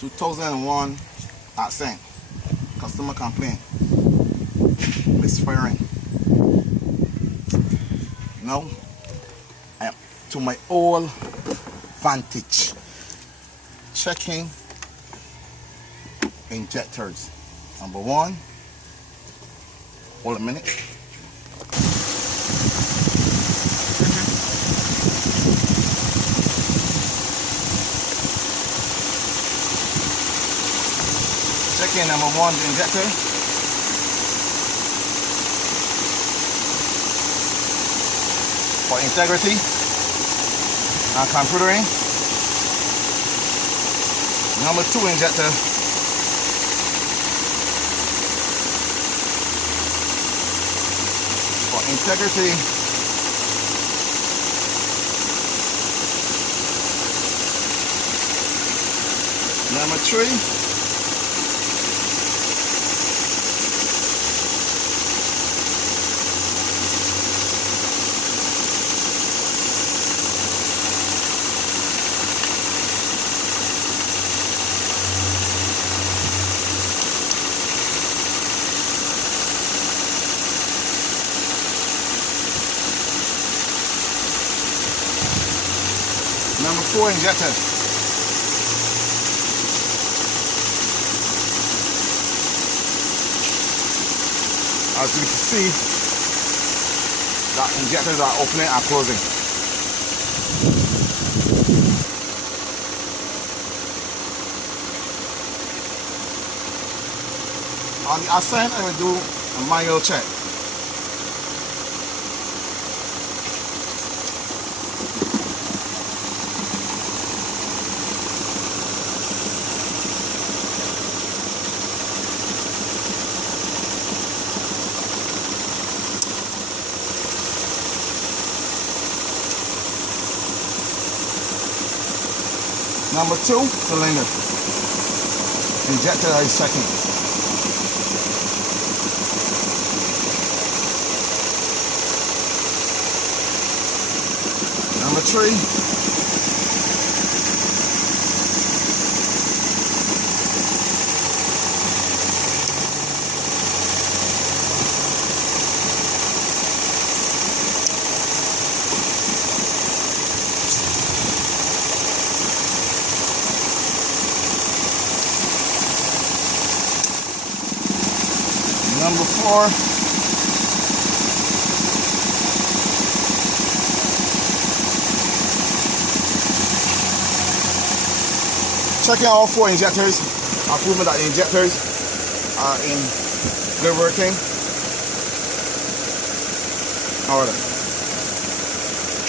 2001 accent. Customer complaint. Misfiring. Now, I am to my old Vantage. Checking injectors. Number one. Hold a minute. Checking number one, the injector. For integrity and computering. Number two injector. For integrity number three. Number four injector. As you can see, the injectors are opening and closing. On the ascent, I will do a manual check. Number two cylinder. Injector is second. Number three. Number four. Checking all four injectors. I'll prove that the injectors are in good working order.